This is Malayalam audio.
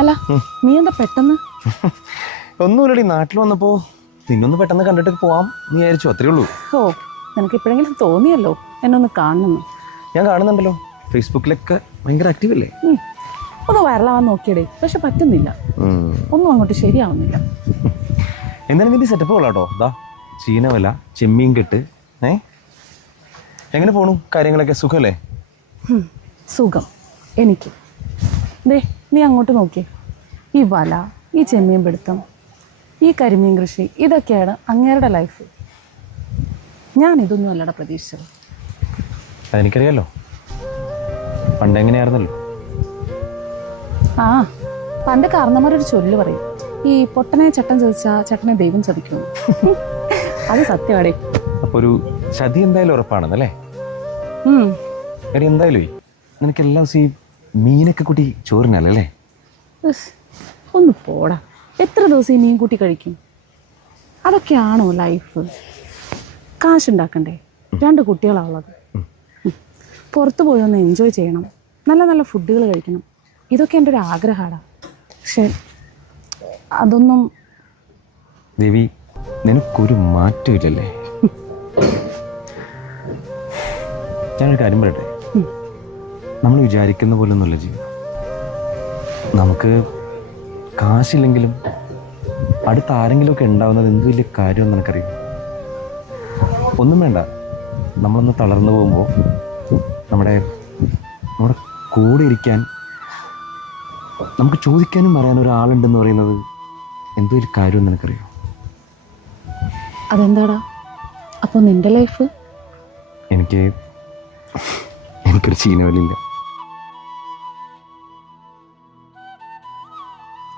അല്ല നീ എന്താ പെട്ടെന്ന്? ഒന്നുമില്ലടി, നാട്ടിൽ വന്നപ്പോ നിന്നൊന്ന് പെട്ടെന്ന് കണ്ടിട്ട് പോവാം നീ വിചാരിച്ചു, അത്രേ ഉള്ളൂ. ഓ, നിനക്ക് ഇപ്പോഴെങ്കിലും തോന്നിയല്ലോ എന്നൊന്ന് കാണുന്നു. ഞാൻ കാണുന്നുണ്ടല്ലോ, ഫേസ്ബുക്കിലൊക്കെ ഭയങ്കര ആക്റ്റീവ് അല്ലേ? ഒന്ന് വൈറലാവാൻ നോക്കിയടേ, പക്ഷെ പറ്റുന്നില്ല. ഒന്നും അങ്ങോട്ട് ശരിയാവുന്നില്ല. എന്തായാലും നിന്റെ സെറ്റപ്പ് കൊള്ളാട്ടോ. ദാ ചീനവല, ചെമ്മീൻ കെട്ട്. എങ്ങനെ പോണു കാര്യങ്ങളൊക്കെ? സുഖല്ലേ? സുഖം എനിക്ക്. ദേ നീ അങ്ങോട്ട് നോക്കിയേ, ഈ വല, ഈ ചെമ്മീൻ പിടുത്തം, ഈ കരിമീൻ കൃഷി, ഇതൊക്കെയാണ് അങ്ങേരുടെ ലൈഫ്. ഞാൻ ഇതൊന്നും അല്ലട പ്രതീക്ഷിച്ചത്. അതെനിക്കറിയാലോ, പണ്ടെങ്ങനെയായിരുന്നല്ലോ. ആ, പണ്ട് കാരണന്മാരൊരു ചൊല്ല് പറയും, ഈ പൊട്ടനെ ചട്ടൻ ചതിച്ചാ ചട്ടനെ ദൈവം ചതിക്കുന്നു. അത് സത്യമാടേ. അപ്പൊ ഒരു ചതി എന്തായാലും ഉറപ്പാണെന്നല്ലേ? എടി എന്തായാലും നിനക്കെല്ലാം ഈ മീനൊക്കെ കൂട്ടി ചോറിനല്ലേ? ഒന്ന് പോടാ, എത്ര ദിവസം ഈ മീൻ കൂട്ടി കഴിക്കും? അതൊക്കെയാണോ ലൈഫ്? കാശുണ്ടാക്കണ്ടേ? 2 കുട്ടികളാണ് ഉള്ളത്. പുറത്തു പോയി ഒന്ന് എൻജോയ് ചെയ്യണം, നല്ല നല്ല ഫുഡുകൾ കഴിക്കണം. ഇതൊക്കെ എൻ്റെ ഒരു ആഗ്രഹമാണ്. പക്ഷെ അതൊന്നും ദേവി, നിനക്കൊരു മാറ്റമില്ലല്ലേ? ഞാനൊരു കാര്യം പറയട്ടെ, നമ്മൾ വിചാരിക്കുന്ന പോലെ ഒന്നുമില്ല ജീവിതം. നമുക്ക് കാശില്ലെങ്കിലും അടുത്ത ആരെങ്കിലും ഒക്കെ ഉണ്ടാവുന്നത് എന്ത് വലിയ കാര്യമെന്ന് നിനക്കറിയാം. ഒന്നും വേണ്ട, നമ്മളൊന്ന് തളർന്നു പോകുമ്പോൾ നമ്മുടെ കൂടെ ഇരിക്കാൻ, നമുക്ക് ചോദിക്കാനും പറയാനും ഒരാളുണ്ടെന്ന് പറയുന്നത് എന്തോ ഒരു കാര്യമെന്ന് നിനക്കറിയാം. അതെന്താടാ അപ്പോൾ നിന്റെ ലൈഫ്? എനിക്കൊരു ചീനവലില്ല.